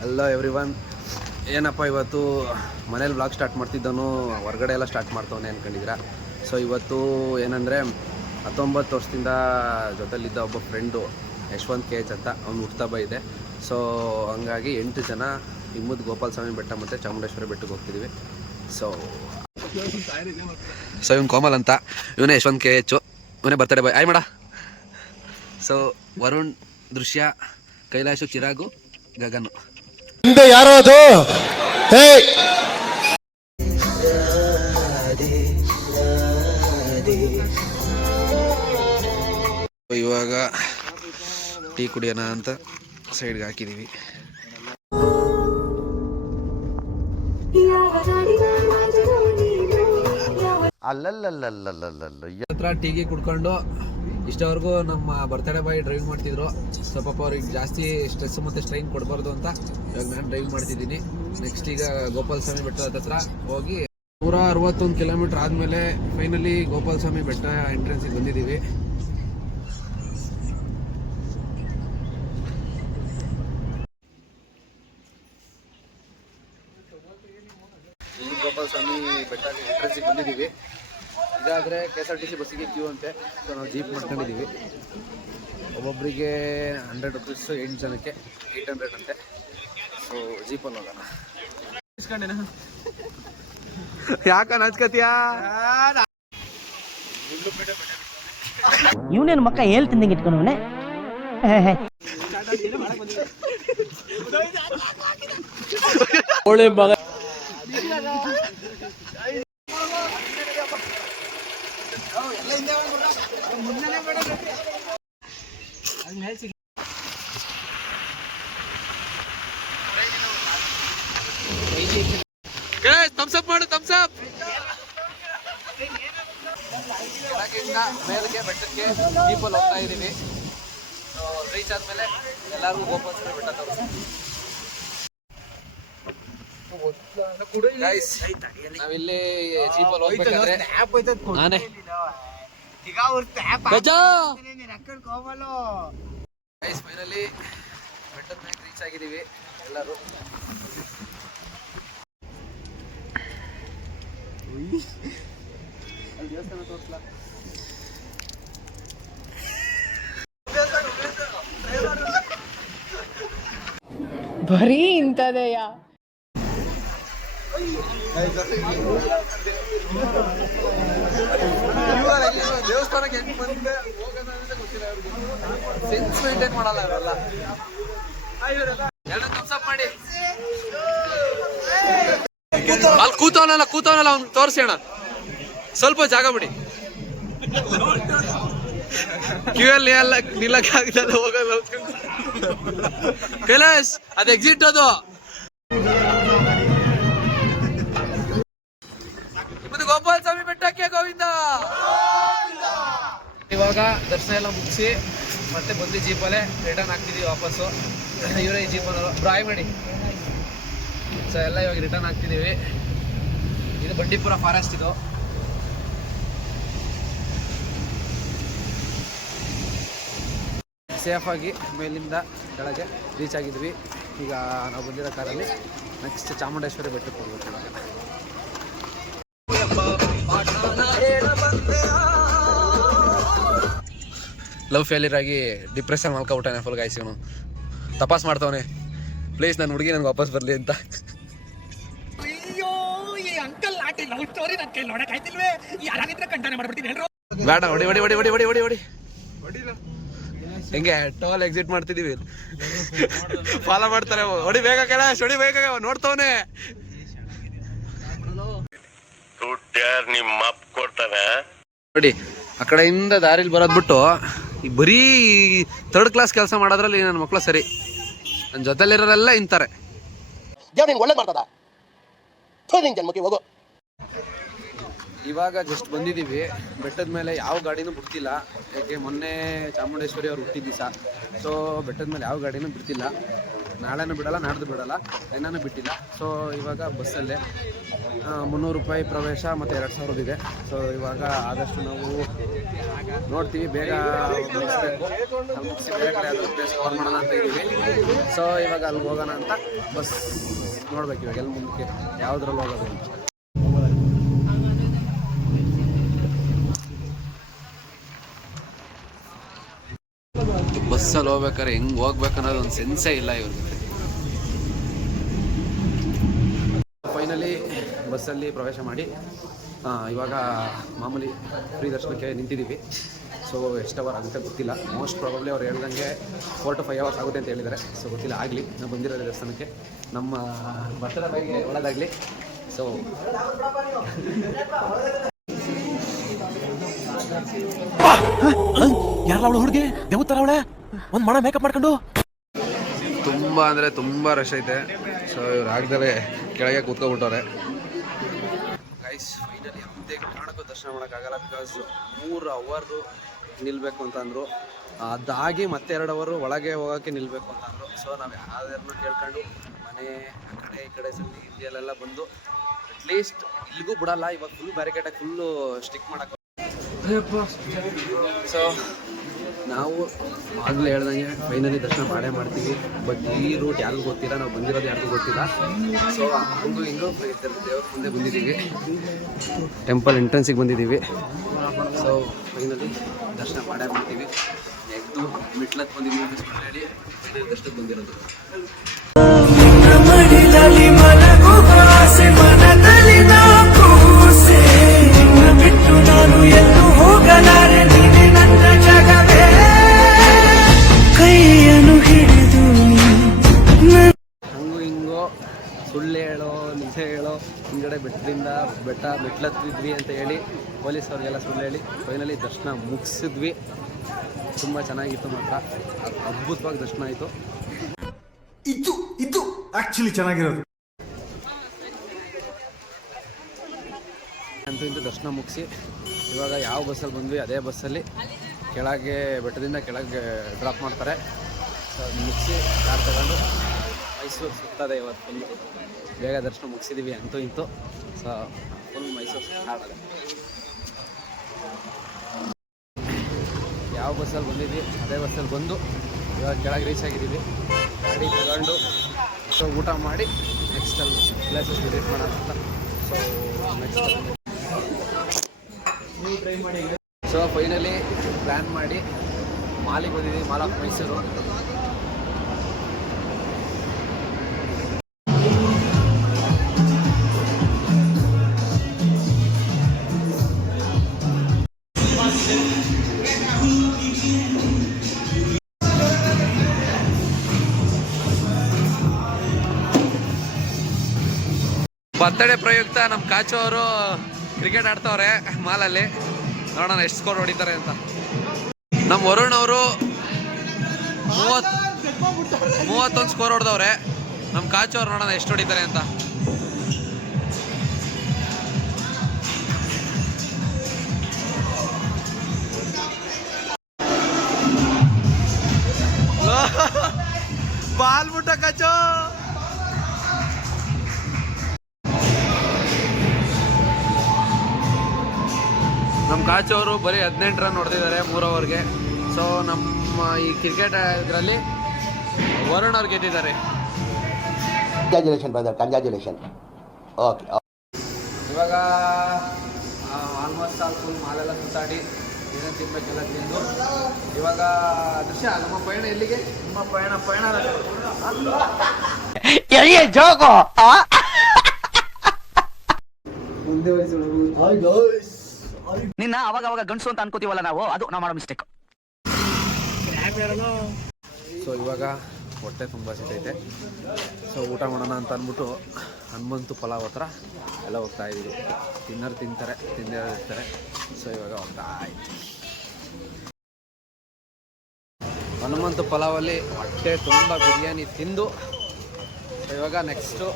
Hello everyone. ಏನಪ್ಪ ಇವತ್ತು ಮನೇಲಿ ವ್ಲಾಗ್ ಸ್ಟಾರ್ಟ್ ಮಾಡ್ತಿದ್ದನು, ಹೊರಗಡೆ ಎಲ್ಲ ಸ್ಟಾರ್ಟ್ ಮಾಡ್ತವನೆ ಅಂದ್ಕೊಂಡಿದ್ದೀರಾ. ಸೊ ಇವತ್ತು ಏನಂದರೆ 19 ವರ್ಷದಿಂದ ಜೊತೆಲಿದ್ದ ಒಬ್ಬ ಫ್ರೆಂಡು ಯಶವಂತ್ KH ಅಂತ, ಅವ್ನು ಹುಟ್ಟುಹಬ್ಬ ಇದೆ. ಸೊ ಹಂಗಾಗಿ 8 ಜನ ಹಿಮ್ಮದ್ ಗೋಪಾಲ ಸ್ವಾಮಿ ಬೆಟ್ಟ ಮತ್ತು ಚಾಮುಂಡೇಶ್ವರಿ ಬೆಟ್ಟಕ್ಕೆ ಹೋಗ್ತಿದ್ದೀವಿ. ಸೊ ಇವನು ಕೋಮಲ್ ಅಂತ, ಇವನೇ ಯಶವಂತ್ KH, ಇವನೇ ಬರ್ತಡೇ ಬಾಯ್. ಆಯ್ ಮಾಡ. ಸೊ ವರುಣ್, ದೃಶ್ಯ, ಕೈಲಾಶು, ಚಿರಾಗು, ಗಗನು. ಯಾರೋ ಅದು ಇವಾಗ ಟೀ ಕುಡಿಯೋಣ ಅಂತ ಸೈಡ್ಗೆ ಹಾಕಿದೀವಿ. ಹತ್ರ ಟೀಗೆ ಕುಡ್ಕೊಂಡು ಇಷ್ಟವರೆಗೂ ನಮ್ಮ ಬರ್ತಡೇ ಬಾಯ್ ಡ್ರೈವ್ ಮಾಡ್ತಿದ್ರು. ಸೊ ಪಾಪ ಅವ್ರಿಗೆ ಜಾಸ್ತಿ ಸ್ಟ್ರೆಸ್ ಮತ್ತು ಸ್ಟ್ರೈನ್ ಕೊಡಬಾರ್ದು ಅಂತ ಇವಾಗ ನಾನು ಡ್ರೈವ್ ಮಾಡ್ತಿದ್ದೀನಿ. ನೆಕ್ಸ್ಟ್ ಈಗ ಗೋಪಾಲ ಸ್ವಾಮಿ ಬೆಟ್ಟದ ಹತ್ರ ಹೋಗಿ 161 ಕಿಲೋಮೀಟರ್ ಆದಮೇಲೆ ಫೈನಲಿ ಗೋಪಾಲ ಸ್ವಾಮಿ ಬೆಟ್ಟ ಎಂಟ್ರೆನ್ಸಿಗೆ ಬಂದಿದ್ದೀವಿ. ಗೋಪಾಲ ಸ್ವಾಮಿ ಬೆಟ್ಟ ಎಂಟ್ರೆನ್ಸಿಗೆ ಬಂದಿದ್ದೀವಿ. ಇದಾದರೆ KSRTC ಬಸ್ಸಿಗೆ ಕ್ಯೂ ಅಂತೆ. ಸೊ ನಾವು ಜೀಪ್ ಮಾಡ್ಕೊಂಡಿದ್ದೀವಿ. ಒಬ್ಬೊಬ್ಬರಿಗೆ 100 ರೂಪೀಸ್, 8 ಜನಕ್ಕೆ 800 ಅಂತೆ. ಸೊ ಜೀಪಲ್ಲಿ ಹೋಗೋಣ. ಯಾಕ ನಾಚ್ಕತಿಯಾ? ಇವನೇನು ಮಕ್ಕ ಹೇಳ್ತಿದ್ದಂಗೆ ಇಟ್ಕೊಂಡವನೆ. ಒಳ್ಳೆ ಮಗ. ಥಮ್ಸಪ್ ಮಾಡು, ಥಮ್ಸಪ್. ಕೆಳಗಿಂದ ಮೇಲ್ಗೆ ಬೆಟ್ಟಕ್ಕೆ ಜೀಪಲ್ಲಿ ಹೋಗ್ತಾ ಇದ್ದೀವಿ. ರೀಚ್ ಆದ್ಮೇಲೆ ಎಲ್ಲರಿಗೂ ಗೋಪಾಲ ಸ್ವಾಮಿ ಬೆಟ್ಟ ತೋರಿಸ್ತೀವಿ. ನಾವಿಲ್ಲಿ ಜೀಪಲ್ಲಿ ಹೋಗ್ಬೇಕಾದ್ರೆ ನಾನೇ ಫೈನಲಿ ಬೆಟ್ಟದ ಮೇಲೆ ರೀಚ್ ಆಗಿದ್ದೀವಿ ಎಲ್ಲರೂ. ಅಲ್ಲಿ ದೇವಸ್ಥಾನ ತೋರಿಸ್ಲಾ? ಬರೀ ಇಂಥದೆಯಾ? ದೇವಸ್ಥಾನಕ್ಕೆ ಹೆಂಗ್ ಬಂದೆ ಹೋಗೋಣ ಅಂತ ಗೊತ್ತಿಲ್ಲ ಅವ್ರಿಗೆ. ಸೆನ್ಸ್ ಮೇಂಟೈನ್ ಮಾಡಲ್ಲ ಅವರೆಲ್ಲ. ಎಲ್ಲ ಥಮ್ಸಪ್ ಮಾಡಿ. ಅಲ್ಲಿ ಕೂತವನಲ್ಲ ಅವ್ನು ತೋರಿಸಿ ಅಣ್ಣ, ಸ್ವಲ್ಪ ಜಾಗ ಬಿಡಿ. ಕ್ಯೂಯಲ್ಲಿ ಎಲ್ಲ ನಿಲ್ಲಕ್ಕೆ ಆಗ್ತದೆ, ಹೋಗಲ್ಲ. ಕೈಲಾಶ್, ಅದು ಎಕ್ಸಿಟ್ ಅದು. ಗೋಪಾಲ ಸ್ವಾಮಿ ಬೆಟ್ಟಕ್ಕೆ ಗೋವಿಂದ. ಇವಾಗ ದರ್ಶನ ಎಲ್ಲ ಮುಗಿಸಿ ಮತ್ತೆ ಬಂದು ಜೀಪಲ್ಲೇ ರಿಟರ್ನ್ ಆಗ್ತಿದೀವಿ ವಾಪಸ್ಸು. ಇವರೇ ಈ ಜೀಪಲ್ಲಿ ಬ್ರಾಯ್ ಮಾಡಿ. ಸೊ ಎಲ್ಲ ಇವಾಗ ರಿಟರ್ನ್ ಆಗ್ತಿದ್ದೀವಿ. ಇದು ಬಂಡೀಪುರ ಫಾರೆಸ್ಟ್. ಇದು ಸೇಫಾಗಿ ಮೇಲಿಂದ ಕೆಳಗೆ ರೀಚ್ ಆಗಿದ್ವಿ. ಈಗ ನಾವು ಬಂದಿರೋ ಕಾರಲ್ಲಿ ನೆಕ್ಸ್ಟ್ ಚಾಮುಂಡೇಶ್ವರಿ ಬೆಟ್ಟಕ್ಕೆ ಹೋಗ್ಬೇಕು. ಇವಾಗ ಲವ್ ಫೇಲಿಯರ್ ಆಗಿ ಡಿಪ್ರೆಷನ್ ಮಾಡ್ಕೊಬಿಟ್ಟಾನೆ ಫುಲ್. ಗಾಯ್ಸ್ ಇವನು ತಪಾಸ್ ಮಾಡ್ತವನೆ, ಪ್ಲೀಸ್ ನನ್ನ ಹುಡುಗಿ ನನಗೆ ವಾಪಸ್ ಬರಲಿ ಅಂತ. ಬೇಡ, ಹೊಡಿ ಹೊಡಿ ಹೊಡಿ ಹೊಡಿ ಹೊಡಿ ಹೊಡಿ ಹೊಡಿ. ಹೆಂಗೆ ಟೋಲ್ ಎಕ್ಸಿಟ್ ಮಾಡ್ತಿದೀವಿ, ಫಾಲೋ ಮಾಡ್ತಾರೆ. ಹೊಡಿ ಬೇಗ ಕೈಲಾಶ್, ಹೊಡಿ ಬೇಗ, ನೋಡ್ತವನೆ. ನೋಡಿ ಆ ಕಡೆಯಿಂದ ದಾರಿಲಿ ಬರೋದ್ ಬಿಟ್ಟು ಈ ಬರೀ 3rd ಕ್ಲಾಸ್ ಕೆಲಸ ಮಾಡೋದ್ರಲ್ಲಿ ನನ್ನ ಮಕ್ಕಳು ಸರಿ. ನನ್ನ ಜೊತೆಲಿರೋರೆಲ್ಲ ಇಂತಾರೆ. ಇವಾಗ ಜಸ್ಟ್ ಬಂದಿದ್ದೀವಿ ಬೆಟ್ಟದ ಮೇಲೆ. ಯಾವ ಗಾಡಿನೂ ಬಿಡ್ತಿಲ್ಲ, ಯಾಕೆ ಮೊನ್ನೆ ಚಾಮುಂಡೇಶ್ವರಿ ಅವ್ರು ಹುಟ್ಟಿದ ದಿವಸ. ಸೊ ಬೆಟ್ಟದ ಮೇಲೆ ಯಾವ ಗಾಡಿನೂ ಬಿಡ್ತಿಲ್ಲ. ನಾಳೆನೂ ಬಿಡಲ್ಲ, ನಾಡ್ದು ಬಿಡಲ್ಲ, ಇನ್ನೂ ಬಿಟ್ಟಿಲ್ಲ. ಸೊ ಇವಾಗ ಬಸ್ಸಲ್ಲೇ 300 ರೂಪಾಯಿ ಪ್ರವೇಶ ಮತ್ತು 2000 ಇದೆ. ಸೊ ಇವಾಗ ಆದಷ್ಟು ನಾವು ನೋಡ್ತೀವಿ, ಬೇಗ ಮುಗಿಸ್ಬೇಕು. ಅಲ್ಲಿ ಮುಗಿಸಿ ಬೇರೆ ಕಡೆ ಯಾವ್ದಾದ್ರು ಪ್ಲೇಸ್ ಕವರ್ ಮಾಡೋಣ ಅಂತ ಇದ್ದೀವಿ. ಸೊ ಇವಾಗ ಅಲ್ಲಿಗೆ ಹೋಗೋಣ ಅಂತ ಬಸ್ ನೋಡ್ಬೇಕು ಇವಾಗ ಎಲ್ಲಿ ಮುಂದಕ್ಕೆ ಯಾವುದ್ರಲ್ಲಿ ಹೋಗೋದು ಅಂತ. ಬಸ್ಸಲ್ಲಿ ಹೋಗ್ಬೇಕಾದ್ರೆ ಹೆಂಗೆ ಹೋಗ್ಬೇಕನ್ನೋದು ಒಂದು ಸೆನ್ಸೇ ಇಲ್ಲ ಇವ್ರಿಗೆ. ಫೈನಲಿ ಬಸ್ಸಲ್ಲಿ ಪ್ರವೇಶ ಮಾಡಿ ಇವಾಗ ಮಾಮೂಲಿ ಫ್ರೀ ದರ್ಶನಕ್ಕೆ ನಿಂತಿದ್ದೀವಿ. ಸೊ ಎಷ್ಟು ಅವರ್ ಆಗುತ್ತೆ ಗೊತ್ತಿಲ್ಲ. ಮೋಸ್ಟ್ ಪ್ರಾಬಬ್ಲಿ ಅವ್ರು ಹೇಳ್ದಂಗೆ 4 to 5 hours ಆಗುತ್ತೆ ಅಂತ ಹೇಳಿದ್ದಾರೆ. ಸೊ ಗೊತ್ತಿಲ್ಲ, ಆಗಲಿ. ನಾವು ಬಂದಿರೋದು ದೇವಸ್ಥಾನಕ್ಕೆ, ನಮ್ಮ ಬರ್ತಡೇ ಬೈಗೆ ಒಳ್ಳೆದಾಗಲಿ. ಸೊ ಯಾರವಳು ಹುಡುಗಿ ದೇವತರ ಅವಳೆ ಒಂದು ಮಣ ಮೇಕಪ್ ಮಾಡ್ಕೊಂಡು ತುಂಬ ಅಂದರೆ ತುಂಬ ರಶ್ ಐತೆ. ಸೊ ಇವ್ರು ಆಗ್ದಲೇ ಕೆಳಗೆ ಕೂತ್ಕೊಬಿಟ್ಟವ್ರೆ. ಗೈಸ್ ಫೈನಲಿ ಯಾವುದೇ ಕಾರಣಕ್ಕೂ ದರ್ಶನ ಮಾಡೋಕ್ಕಾಗಲ್ಲ. ಬಿಕಾಸ್ 3 hours ನಿಲ್ಲಬೇಕು ಅಂತಂದರು. ಅದಾಗಿ ಮತ್ತೆ 2 hours ಒಳಗೆ ಹೋಗೋಕ್ಕೆ ನಿಲ್ಲಬೇಕು ಅಂತಂದರು. ಸೊ ನಾವು ಯಾವ್ದಾರನ್ನ ಕೇಳ್ಕೊಂಡು ಮನೆ ಆ ಕಡೆ ಈ ಕಡೆ ಸಲ್ಲಿ ಇಂಡಿಯಲ್ಲೆಲ್ಲ ಬಂದು ಅಟ್ಲೀಸ್ಟ್ ಇಲ್ಲಿಗೂ ಬಿಡಲ್ಲ. ಇವಾಗ ಫುಲ್ ಬ್ಯಾರಿಕೇಟಾಗಿ ಫುಲ್ಲು ಸ್ಟಿಕ್ ಮಾಡೋಕ್ಕೆ. ಸೊ ನಾವು ಆಗಲೇ ಹೇಳ್ದಂಗೆ ಫೈನಲಿ ದರ್ಶನ ಮಾಡೇ ಮಾಡ್ತೀವಿ. ಬಟ್ ಈ ರೂಟ್ ಯಾರಿಗೂ ಗೊತ್ತಿಲ್ಲ, ನಾವು ಬಂದಿರೋದು ಯಾರಿಗೂ ಗೊತ್ತಿಲ್ಲ. ಸೊ ಹಂಗೂ ಹಿಂಗೂ ದೇವ್ರ ಮುಂದೆ ಬಂದಿದ್ದೀವಿ, ಟೆಂಪಲ್ ಎಂಟ್ರೆನ್ಸಿಗೆ ಬಂದಿದ್ದೀವಿ. ಸೊ ಫೈನಲಿ ದರ್ಶನ ಮಾಡೇ ಮಾಡ್ತೀವಿ. ಎದ್ದು ಮಿಟ್ಲಕ್ಕೆ ಬಂದಿದ್ದೀವಿ ಅಂತ ಹೇಳಿ ಫೈನಲಿ ದರ್ಶನಕ್ಕೆ ಬಂದಿರೋದು. ಹಂಗೂ ಹಿಂಗೋ ಸುಳ್ಳು ಹೇಳೋ ನಿಜ ಹೇಳೋ ಹಿಂಗಡೆ ಮೆಟ್ಲತ್ತಿದ್ವಿ ಅಂತ ಹೇಳಿ ಪೊಲೀಸವ್ರಿಗೆಲ್ಲ ಸುಳ್ಳು ಹೇಳಿ ಫೈನಲಿ ದರ್ಶನ ಮುಗಿಸಿದ್ವಿ. ತುಂಬ ಚೆನ್ನಾಗಿತ್ತು, ಮಾತ್ರ ಅದ್ಭುತವಾಗಿ ದರ್ಶನ ಆಯಿತು. ಇದು ಆಕ್ಚುಲಿ ಚೆನ್ನಾಗಿರೋದು. ಅಂತೂ ಇಂತೂ ದರ್ಶನ ಮುಗಿಸಿ ಇವಾಗ ಯಾವ ಬಸ್ಸಲ್ಲಿ ಬಂದ್ವಿ ಅದೇ ಬಸ್ಸಲ್ಲಿ ಕೆಳಗೆ ಬೆಟ್ಟದಿಂದ ಕೆಳಗೆ ಡ್ರಾಪ್ ಮಾಡ್ತಾರೆ. ಸೊ ಅದು ಮುಗಿಸಿ ಕಾರ್ ತಗೊಂಡು ಮೈಸೂರು ಸುತ್ತದೆ. ಇವತ್ತು ಫುಲ್ಲು ಬೇಗ ದರ್ಶನ ಮುಗಿಸಿದ್ದೀವಿ ಅಂತೂ ಇಂತೂ. ಸೊ ಫುಲ್ ಮೈಸೂರು ಸುತ್ತಾಡೋದು. ಯಾವ ಬಸ್ಸಲ್ಲಿ ಬಂದಿದ್ವಿ ಅದೇ ಬಸ್ಸಲ್ಲಿ ಬಂದು ಇವಾಗ ಕೆಳಗೆ ರೀಚ್ ಆಗಿದ್ದೀವಿ. ಗಾಡಿ ತಗೊಂಡು ಸೊ ಊಟ ಮಾಡಿ ನೆಕ್ಸ್ಟ್ ಅಲ್ಲಿ ಪ್ಲೇಸಸ್ ವಿಸಿಟ್ ಮಾಡೋಣ ಅಂತ. So next so finally plan ಮಾಡಿ ಮಾಲಿಗೆ ಬಂದಿದ್ದೀವಿ, ಮಾಲ್ ಆಫ್ ಮೈಸೂರು. ಬರ್ತಡೇ ಪ್ರಯುಕ್ತ ನಮ್ಮ ಕಾಚು ಅವರು ಕ್ರಿಕೆಟ್ ಆಡ್ತವ್ರೆ ಮಾಲಲ್ಲಿ. ನೋಡೋಣ ಎಷ್ಟು ಸ್ಕೋರ್ ಹೊಡಿತಾರೆ ಅಂತ. ನಮ್ಮ ವರುಣ್ ಅವರು 31 ಸ್ಕೋರ್ ಹೊಡೆದವ್ರೆ. ನಮ್ಮ ಕಾಚು ಅವ್ರು ನೋಡೋಣ ಎಷ್ಟು ಹೊಡಿತಾರೆ ಅಂತ. ಬಾಲ್ ಮುಟ್ಟ ಕಾಚು. ನಮ್ಮ ಕಾಚು ಅವರು ಬರೀ 18 ರನ್ ಹೊಡೆದಿದ್ದಾರೆ 3 ಓವರ್ಗೆ. ಸೊ ನಮ್ಮ ಈ ಕ್ರಿಕೆಟ್ ಇದರಲ್ಲಿ ವರುಣ್ ಅವ್ರು ಗೆದ್ದಿದ್ದಾರೆ. Congratulation brother, congratulation. ಓಕೆ, ಇವಾಗ ಆಲ್ಮೋಸ್ಟ್ ಆಲ್ ಫುಲ್ ಮಾಲೆಲ್ಲ ಸುತ್ತಾಡಿ ಏನೇನು ತಿನ್ಬೇಕೆಲ್ಲ ತಿಂದು ಇವಾಗ ದೃಶ್ಯ ನಮ್ಮ ಪಯಣ ಎಲ್ಲಿಗೆ? ನಮ್ಮ ಪಯಣ ಮುಂದೆ ನಿನ್ನ ಅವಾಗ ಗಂಡಸು ಅಂತ ಅನ್ಕೋತೀವಲ್ಲ ನಾವು, ಅದು ನಾವು ಮಾಡೋ ಮಿಸ್ಟೇಕ್. ಸೊ ಇವಾಗ ಹೊಟ್ಟೆ ತುಂಬ ಸಿಟ್ಟೈತೆ. ಸೊ ಊಟ ಮಾಡೋಣ ಅಂತ ಅಂದ್ಬಿಟ್ಟು ಹನುಮಂತು ಪಲಾವ್ ಹತ್ರ ಎಲ್ಲ ಹೋಗ್ತಾ ಇದ್ದೀವಿ. ತಿನ್ನೋರು ತಿಂತಾರೆ, ತಿಂದೇ ಇರ್ತಾರೆ. ಸೊ ಇವಾಗ ಹೋಗ್ತಾ ಇದ್ದೀವಿ. ಹನುಮಂತು ಪಲಾವಲ್ಲಿ ಹೊಟ್ಟೆ ತುಂಬ ಬಿರಿಯಾನಿ ತಿಂದು ಇವಾಗ ನೆಕ್ಸ್ಟು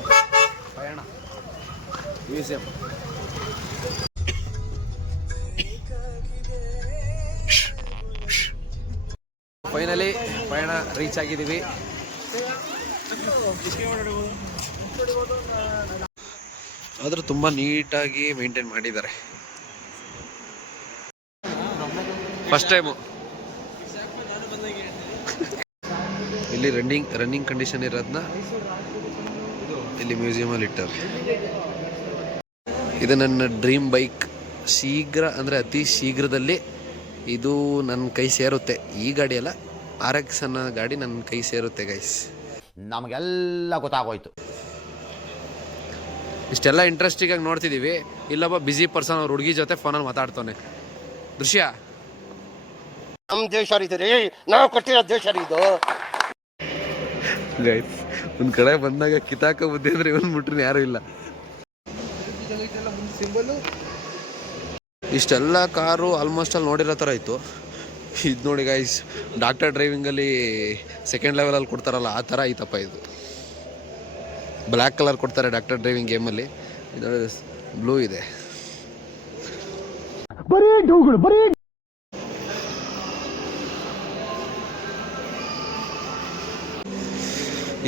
ಪಯಣ ಮ್ಯೂಸಿಯಂ. ಫೈನಲಿ ಪಯಣ ರೀಚ್ ಆಗಿದ್ದೀವಿ. ಆದರೂ ತುಂಬ ನೀಟಾಗಿ ಮೇಂಟೈನ್ ಮಾಡಿದ್ದಾರೆ. ಫಸ್ಟ್ ಟೈಮು ಇಲ್ಲಿ ರನ್ನಿಂಗ್ ಕಂಡೀಷನ್ ಇರೋದನ್ನ ಇಲ್ಲಿ ಮ್ಯೂಸಿಯಮಲ್ಲಿ ಇಟ್ಟಾರೆ. ಇದು ನನ್ನ ಡ್ರೀಮ್ ಬೈಕ್. ಶೀಘ್ರ ಅಂದರೆ ಅತಿ ಶೀಘ್ರದಲ್ಲಿ ಇದು ನನ್ನ ಕೈ ಸೇರುತ್ತೆ. ಈ ಗಾಡಿ ಅಲ್ಲ, RX ಅನ್ನೋ ಗಾಡಿ ನನ್ನ ಕೈ ಸೇರುತ್ತೆ ಗೈಸ್. ನಮಗೆಲ್ಲ ಗೊತ್ತಾಗೋಯ್ತು. ಇಷ್ಟೆಲ್ಲ ಇಂಟ್ರೆಸ್ಟಿಂಗಾಗಿ ನೋಡ್ತಿದ್ದೀವಿ. ಇಲ್ಲೊಬ್ಬ ಬ್ಯುಸಿ ಪರ್ಸನ್ ಅವ್ರ ಹುಡುಗಿ ಜೊತೆ ಫೋನಲ್ಲಿ ಮಾತಾಡ್ತಾನೆ. ದೃಶ್ಯ ನಮ್ಮ ದೇಶ ಇದು ರೀ, ನಾವು ಕೊಟ್ಟಿರೋ ದೇಶ ಇದು. ಗೈಸ್ ಒಂದು ಕಡೆ ಬಂದಾಗ ಕಿತಾಕ ಬುದ್ಧಿ ಅಂದ್ರೆ ಇವನ್ ಬಿಟ್ರೆ ಯಾರು ಇಲ್ಲ. ಇಷ್ಟೆಲ್ಲ ಕಾರು ಆಲ್ಮೋಸ್ಟ್ ಅಲ್ಲಿ ನೋಡಿರೋ ಥರ ಇತ್ತು. ಇದು ನೋಡಿ ಗೈಸ್, ಡಾಕ್ಟರ್ ಡ್ರೈವಿಂಗಲ್ಲಿ ಸೆಕೆಂಡ್ ಲೆವೆಲಲ್ಲಿ ಕೊಡ್ತಾರಲ್ಲ ಆ ಥರ ಐತಪ್ಪ. ಇದು ಬ್ಲ್ಯಾಕ್ ಕಲರ್ ಕೊಡ್ತಾರೆ ಡಾಕ್ಟರ್ ಡ್ರೈವಿಂಗ್ ಗೇಮಲ್ಲಿ. ಇದು ಬ್ಲೂ ಇದೆ.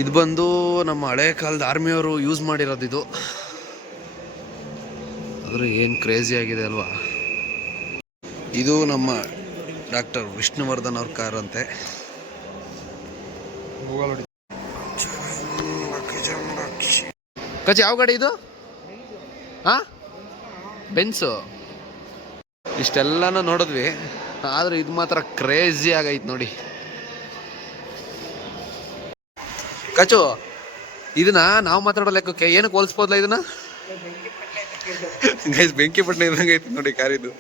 ಇದು ಬಂದು ನಮ್ಮ ಹಳೆ ಕಾಲದ ಆರ್ಮಿಯವರು ಯೂಸ್ ಮಾಡಿರೋದು. ಇದು ಆದರೆ ಏನು ಕ್ರೇಜಿ ಆಗಿದೆ ಅಲ್ವಾ. ಇದು ನಮ್ಮ ಡಾಕ್ಟರ್ ವಿಷ್ಣುವರ್ಧನ್ ಅವ್ರ ಕಾರ್ ಅಂತೆ. ಕಚ್ ಯಾವ ಗಾಡಿ ಇದು? ಬೆನ್ಸು. ಇಷ್ಟೆಲ್ಲನೂ ನೋಡಿದ್ವಿ, ಆದ್ರೆ ಇದು ಮಾತ್ರ ಕ್ರೇಜಿ ಆಗೈತೆ ನೋಡಿ. ಕಚು, ಇದನ್ನ ನಾವು ಮಾತಾಡೋ ಲೆಕ್ಕಕ್ಕೆ ಏನಕ್ಕೆ ಹೋಲಿಸ್ಬೋದಲ್ಲ ಇದನ್ನ? ಗೈಸ್ ಬೆಂಕಿ ಪಟ್ಟಣ ಇದ್ದಂಗೆ ಐತಿ ನೋಡಿ ಕಾರಿದು.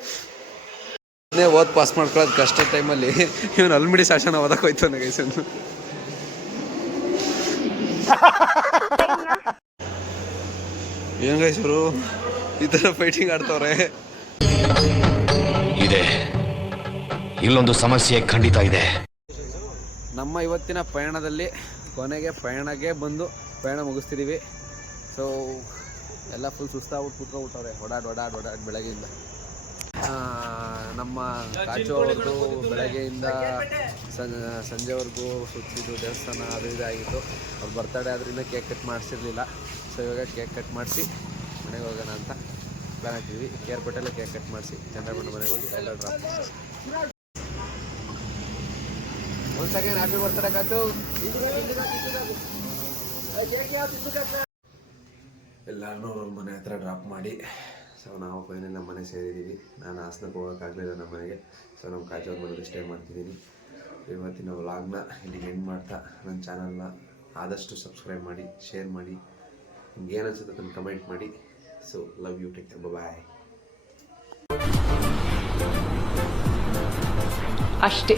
ಓದ್ ಪಾಸ್ ಮಾಡ್ಕೊಳ್ಳೋದು ಕಷ್ಟ ಟೈಮಲ್ಲಿ ಇವನು ಅಲ್ಮಿಡಿ ಶಾಸನ ಓದಕ್ಕೆ ಹೋಯ್ತಾನೆ ಗೈಸ್. ಏನ್ ಗೈಸ್ ಇವರು ಈ ತರ ಫೈಟಿಂಗ್ ಆಡ್ತವ್ರೆ. ಇದೆ, ಇಲ್ಲೊಂದು ಸಮಸ್ಯೆ ಖಂಡಿತ ಇದೆ. ನಮ್ಮ ಇವತ್ತಿನ ಪಯಣದಲ್ಲಿ ಕೊನೆಗೆ ಪಯಣ ಮುಗಿಸ್ತಿದ್ದೀವಿ. ಸೊ ಎಲ್ಲ ಫುಲ್ ಸುಸ್ತಾಗ್ಬಿಟ್ಟು ಕೂತ್ಕೊಬಿಟ್ಟವ್ರೆ. ಓಡಾಡ್ ಬೆಳಗ್ಗೆಯಿಂದ. ನಮ್ಮ ಕಾಚು ಅವ್ರದ್ದು ಬೆಳಗ್ಗೆಯಿಂದ ಸಂಜೆವರೆಗೂ ಸುತ್ತಿದ್ದು ದೇವಸ್ಥಾನ ಅದು ಇದಾಗಿತ್ತು. ಅವ್ರ ಬರ್ತಡೇ ಆದ್ರಿಂದ ಕೇಕ್ ಕಟ್ ಮಾಡಿಸಿರ್ಲಿಲ್ಲ. ಸೊ ಇವಾಗ ಕೇಕ್ ಕಟ್ ಮಾಡಿಸಿ ಮನೆಗೆ ಹೋಗೋಣ ಅಂತ ಪ್ಲ್ಯಾನ್ ಹಾಕಿದ್ವಿ. ಕೇರ್ಪೇಟೆಲ್ಲೇ ಕೇಕ್ ಕಟ್ ಮಾಡಿಸಿ ಚಂದ್ರಮಣ್ಣ ಮನೆಗೆ ಹೋಗಿ ಎಲ್ಲ ಡ್ರಾಪ್ ಮಾಡಿ. Once again, happy birthday, Kachu. ಎಲ್ಲರನ್ನೂ ಅವ್ರ ಮನೆ ಹತ್ರ ಡ್ರಾಪ್ ಮಾಡಿ ಸೊ ನಾವು ಫೈನಲ್ ನಮ್ಮ ಮನೆ ಸೇರಿದ್ದೀವಿ. ನಾನು ಹಾಸನಕ್ಕೆ ಹೋಗೋಕ್ಕಾಗಲಿಲ್ಲ ನಮ್ಮ ಮನೆಗೆ. ಸೊ ನಮ್ಮ ಕಾಚು ಅವ್ರ ಮನೇಲಿ ಸ್ಟೇ ಮಾಡ್ತಿದ್ದೀನಿ. ಇವತ್ತಿನ ವ್ಲಾಗ್ನ ಇಲ್ಲಿಗೆ ಎಂಡ್ ಮಾಡ್ತಾ ನನ್ನ ಚಾನಲ್ನ ಆದಷ್ಟು ಸಬ್ಸ್ಕ್ರೈಬ್ ಮಾಡಿ, ಶೇರ್ ಮಾಡಿ, ನಿಮ್ಗೆ ಏನು ಅನ್ಸುತ್ತೆ ಅದನ್ನು ಕಮೆಂಟ್ ಮಾಡಿ. So love you, take care, bye. ಅಷ್ಟೇ.